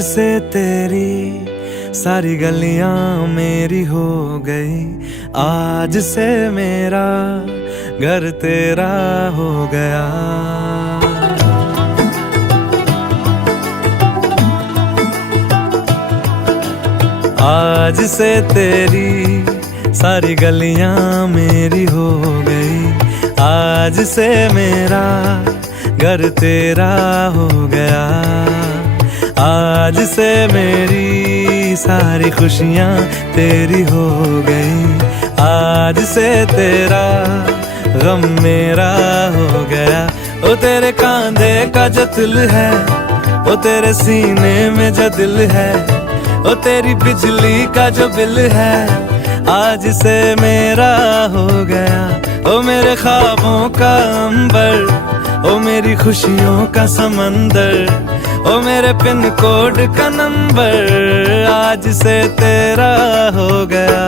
से तेरी सारी गलियां मेरी हो गई, आज से मेरा घर तेरा हो गया। आज से तेरी सारी गलियां मेरी हो गई, आज से मेरा घर तेरा हो गया। आज से मेरी सारी खुशियां तेरी हो गई, आज से तेरा गम मेरा हो गया। ओ तेरे कांधे का जो तिल है, ओ तेरे सीने में जो दिल है, ओ तेरी बिजली का जो बिल है, आज से मेरा हो गया। ओ मेरे ख्वाबों का अंबर, ओ मेरी खुशियों का समंदर, ओ मेरे पिन कोड का नंबर, आज से तेरा हो गया।